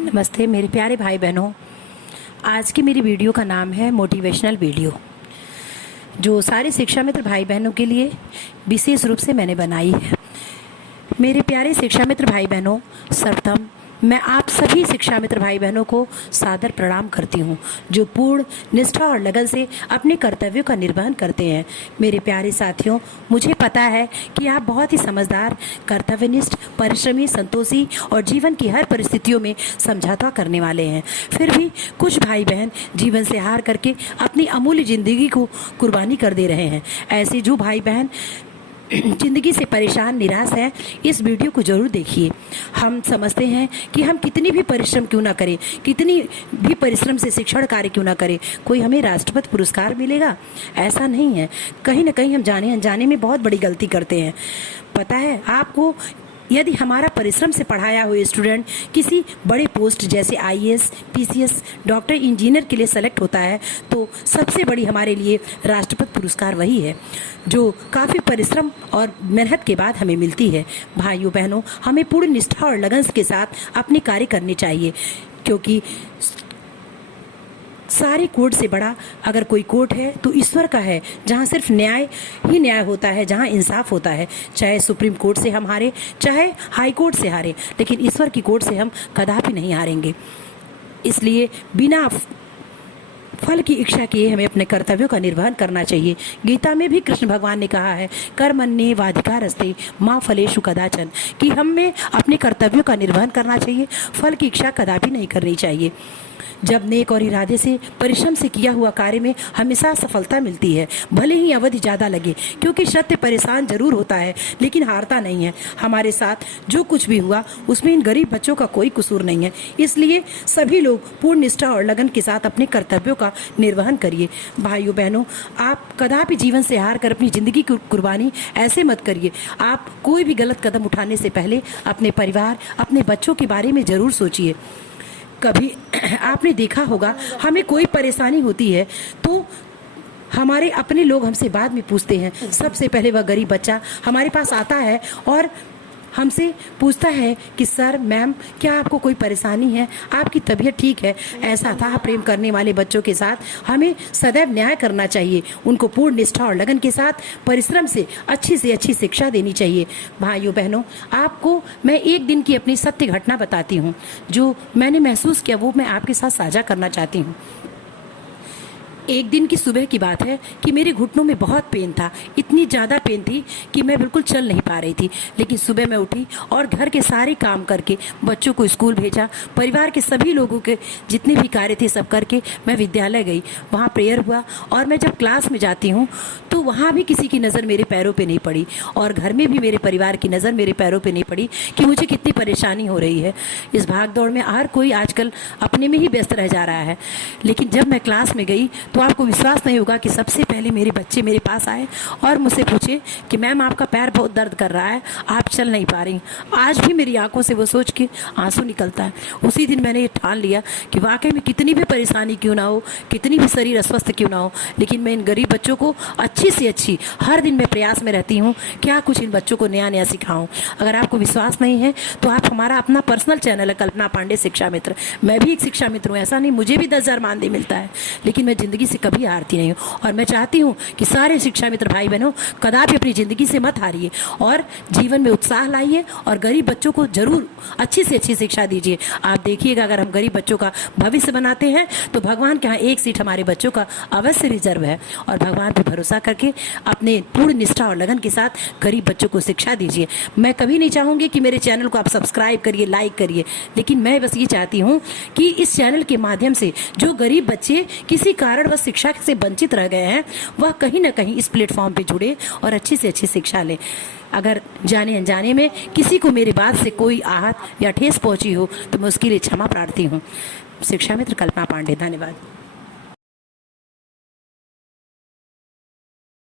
नमस्ते मेरे प्यारे भाई बहनों। आज की मेरी वीडियो का नाम है मोटिवेशनल वीडियो, जो सारे शिक्षा मित्र भाई बहनों के लिए विशेष रूप से मैंने बनाई है। मेरे प्यारे शिक्षा मित्र भाई बहनों, सर्वप्रथम मैं आप सभी शिक्षा मित्र भाई बहनों को सादर प्रणाम करती हूँ, जो पूर्ण निष्ठा और लगन से अपने कर्तव्यों का निर्वहन करते हैं। मेरे प्यारे साथियों, मुझे पता है कि आप बहुत ही समझदार, कर्तव्यनिष्ठ, परिश्रमी, संतोषी और जीवन की हर परिस्थितियों में समझौता करने वाले हैं। फिर भी कुछ भाई बहन जीवन से हार करके अपनी अमूल्य जिंदगी को कुर्बानी कर दे रहे हैं। ऐसे जो भाई बहन जिंदगी से परेशान, निराश है, इस वीडियो को जरूर देखिए। हम समझते हैं कि हम कितनी भी परिश्रम क्यों ना करें, कितनी भी परिश्रम से शिक्षण कार्य क्यों ना करें, कोई हमें राष्ट्रपति पुरस्कार मिलेगा, ऐसा नहीं है। कहीं ना कहीं हम जाने अनजाने में बहुत बड़ी गलती करते हैं। पता है आपको, यदि हमारा परिश्रम से पढ़ाया हुआ स्टूडेंट किसी बड़े पोस्ट जैसे आईएएस, पीसीएस, डॉक्टर, इंजीनियर के लिए सेलेक्ट होता है, तो सबसे बड़ी हमारे लिए राष्ट्रपति पुरस्कार वही है, जो काफ़ी परिश्रम और मेहनत के बाद हमें मिलती है। भाइयों बहनों, हमें पूर्ण निष्ठा और लगन के साथ अपने कार्य करने चाहिए, क्योंकि सारे कोर्ट से बड़ा अगर कोई कोर्ट है तो ईश्वर का है, जहाँ सिर्फ न्याय ही न्याय होता है, जहाँ इंसाफ होता है। चाहे सुप्रीम कोर्ट से हम हारे, चाहे हाई कोर्ट से हारे, लेकिन ईश्वर की कोर्ट से हम कदापि नहीं हारेंगे। इसलिए बिना फल की इच्छा किए हमें अपने कर्तव्यों का निर्वहन करना चाहिए। गीता में भी कृष्ण भगवान ने कहा है, कर्मण्येवाधिकारस्ते मा फलेषु कदाचन, कि हमें अपने कर्तव्यों का निर्वहन करना चाहिए, फल की इच्छा कदापि नहीं करनी चाहिए। जब नेक और इरादे से परिश्रम से किया हुआ कार्य में हमेशा सफलता मिलती है, भले ही अवधि ज़्यादा लगे, क्योंकि सत्य परेशान जरूर होता है लेकिन हारता नहीं है। हमारे साथ जो कुछ भी हुआ उसमें इन गरीब बच्चों का कोई कसूर नहीं है। इसलिए सभी लोग पूर्ण निष्ठा और लगन के साथ अपने कर्तव्यों का निर्वहन करिए। भाइयों बहनों, आप कदापि जीवन से हार कर अपनी ज़िंदगी की कुर्बानी ऐसे मत करिए। आप कोई भी गलत कदम उठाने से पहले अपने परिवार, अपने बच्चों के बारे में ज़रूर सोचिए। कभी आपने देखा होगा, हमें कोई परेशानी होती है तो हमारे अपने लोग हमसे बाद में पूछते हैं। सबसे पहले वह गरीब बच्चा हमारे पास आता है और हमसे पूछता है कि सर, मैम, क्या आपको कोई परेशानी है, आपकी तबीयत ठीक है। ऐसा था प्रेम करने वाले बच्चों के साथ हमें सदैव न्याय करना चाहिए। उनको पूर्ण निष्ठा और लगन के साथ परिश्रम से अच्छी शिक्षा देनी चाहिए। भाइयों बहनों, आपको मैं एक दिन की अपनी सत्य घटना बताती हूँ, जो मैंने महसूस किया, वो मैं आपके साथ साझा करना चाहती हूँ। एक दिन की सुबह की बात है कि मेरे घुटनों में बहुत पेन था, इतनी ज़्यादा पेन थी कि मैं बिल्कुल चल नहीं पा रही थी। लेकिन सुबह मैं उठी और घर के सारे काम करके बच्चों को स्कूल भेजा, परिवार के सभी लोगों के जितने भी कार्य थे सब करके मैं विद्यालय गई। वहाँ प्रेयर हुआ और मैं जब क्लास में जाती हूँ तो वहाँ भी किसी की नज़र मेरे पैरों पर नहीं पड़ी, और घर में भी मेरे परिवार की नज़र मेरे पैरों पर नहीं पड़ी कि मुझे कितनी परेशानी हो रही है। इस भाग दौड़ में हर कोई आजकल अपने में ही व्यस्त रह जा रहा है। लेकिन जब मैं क्लास में गई तो आपको विश्वास नहीं होगा कि सबसे पहले मेरे बच्चे मेरे पास आए और मुझसे पूछे कि मैम, आपका पैर बहुत दर्द कर रहा है, आप चल नहीं पा रही। आज भी मेरी आंखों से वो सोच के आंसू निकलता है। उसी दिन मैंने ये ठान लिया कि वाकई में कितनी भी परेशानी क्यों ना हो, कितनी भी शरीर अस्वस्थ क्यों ना हो, लेकिन मैं इन गरीब बच्चों को अच्छी से अच्छी, हर दिन मैं प्रयास में रहती हूँ क्या कुछ इन बच्चों को नया सिखाऊं। अगर आपको विश्वास नहीं है तो आप हमारा अपना पर्सनल चैनल है, कल्पना पांडे शिक्षा मित्र। मैं भी एक शिक्षा मित्र हूँ, ऐसा नहीं मुझे भी 10,000 मानदेय मिलता है, लेकिन मैं जिंदगी से कभी हारती नहीं हूँ। और मैं चाहती हूँ कि सारे शिक्षा मित्र भाई बहनों कदापि अपनी जिंदगी से मत हारिए और जीवन में उत्साह लाइए और गरीब बच्चों को जरूर अच्छी से अच्छी शिक्षा दीजिए। आप देखिएगा, अगर हम गरीब बच्चों का भविष्य बनाते हैं तो भगवान के यहाँ एक सीट हमारे बच्चों का अवश्य रिजर्व है। और भगवान पर भरोसा करके अपने पूर्ण निष्ठा और लगन के साथ गरीब बच्चों को शिक्षा दीजिए। मैं कभी नहीं चाहूँगी कि मेरे चैनल को आप सब्सक्राइब करिए, लाइक करिए, लेकिन मैं बस ये चाहती हूँ कि इस चैनल के माध्यम से जो गरीब बच्चे किसी कारणवश शिक्षा से वंचित रह गए हैं, वह कहीं ना कहीं इस प्लेटफॉर्म पे जुड़े और अच्छी से अच्छी शिक्षा लें। अगर जाने अनजाने में किसी को मेरी बात से कोई आहत या ठेस पहुंची हो तो मैं उसके लिए क्षमा प्रार्थी हूँ। शिक्षा मित्र कल्पना पांडे, धन्यवाद।